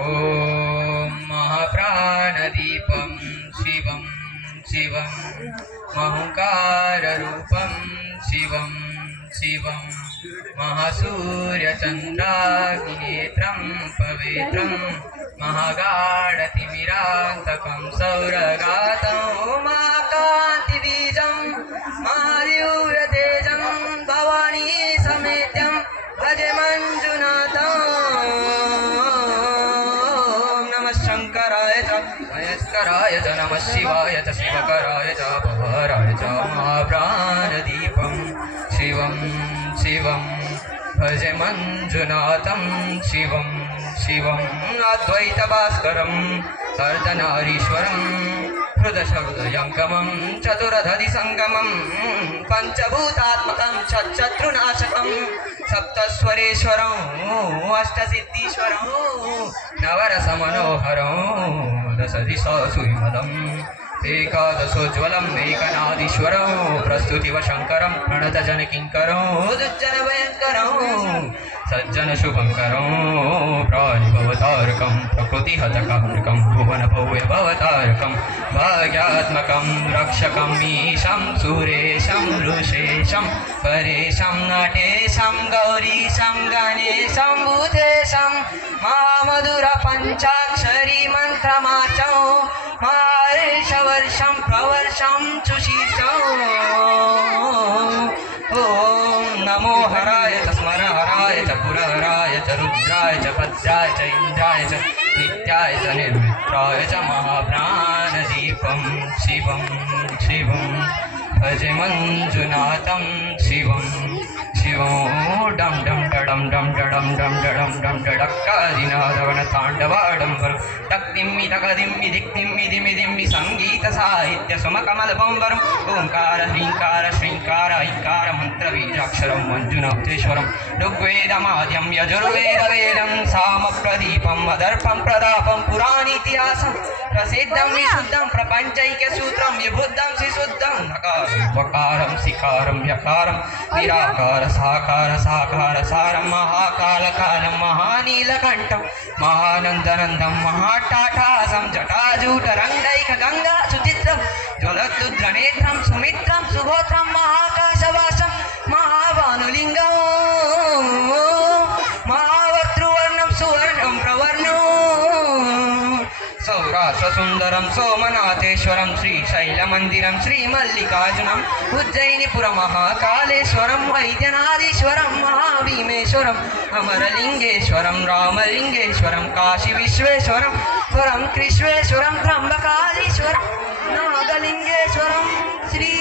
ओम महाप्राणदीपं शिवं शिवं महंकाररूपं शिवं शिवं महासूर्यचन्द्राग्निनेत्रं पवित्रं महागाढतिमिरान्तकं सौरगातं महाकान्तिबीजं महादिव्यतेजं भवानी समेत्यं भजे मञ्जुनाथम्। नमः शङ्कराय च महेश्वराय च नमः शिवाय च शिवकराय च अपहराय च महाप्राणदीपं शिवं शिवं भजे मञ्जुनाथं शिवं शिवम् अद्वैतभास्करं अर्धनारीश्वरं हृदशब्दयङ्गमं चतुरधरिसङ्गमं पञ्चभूतात्मकं शत्रुनाशकं सप्तस्वरेश्वरं अष्टसिद्धीश्वरं नवरसमनोहरं दशदिशसुविमलम् एकादशोज्ज्वलम् एकनादीश्वरं प्रस्तुतिवशङ्करं प्रणतजनकिङ्करं दुर्जनभयङ्करं सज्जनशुभङ्करं प्राणिभवतारकं प्रकृतिहतकारकं भुवनभव्यभवतारकं भाग्यात्मकं रक्षकं ईशं सुरेशं ऋषेशं परेशं नटेशं गौरीशं गणेशं भूतेशं महामधुरपञ्चाक्षरी मन्त्रमाचौ वर्षं प्रवर्षं सुशीर्षम्। ॐ नमो हराय च स्मरहराय च पुरहराय च रुद्राय च भद्राय च इन्द्राय च नित्याय च निर्मित्राय च महाप्राणदीपं शिवं शिवं भजे मञ्जुनाथं शिवं शिवं डं डं डडं डं डडं डं डडं डं डडक्कादिनादवनताण्डवाडम्बरं टक्तिम्मि तकदिम्मि दिक्तिम्मि दिमि दिम्मि सङ्गीतसाहित्यसुमकमलबम्बरम् ओङ्कार ह्रीङ्कार श्रीङ्कार ऐकार मन्त्रबीजाक्षरं मञ्जुनाथेश्वरं ऋग्वेदमाद्यं यजुर्वेदवेदं सामप्रदीपम् अदर्पं प्रदापं पुराणेतिहासं प्रसिद्धं विशुद्धं प्रपञ्चैकसूत्रं विबुद्धं शिशुद्धं नकारं सिकारं यकारं निराकार साकार साकार सारं महाकालकालं महानीलकण्ठं महानन्दनन्दं महाटाटासं जटाजूटरङ्गैकगङ्गा सुचित्रं ज्वलद्रुद्रनेत्रं सुमित्रं सुगोत्रं महाकाशवासं महाभानुलिङ्गं महावक्तृवर्णं सुवर्णं प्रवर्णं सौराष्ट्रसुन्दरं सोमनाथेश्वरं श्रीशैलमन्दिरं श्रीमल्लिकार्जुनम् उज्जयिनीपुरमहाकालेश्वरं वैद्यनाथीश्वरं महाभीमेश्वरं अमरलिङ्गेश्वरं रामलिङ्गेश्वरं काशीविश्वेश्वरं पुरं कृष्णेश्वरं त्र्यम्बकाधीश्वरं नागलिङ्गेश्वरं श्री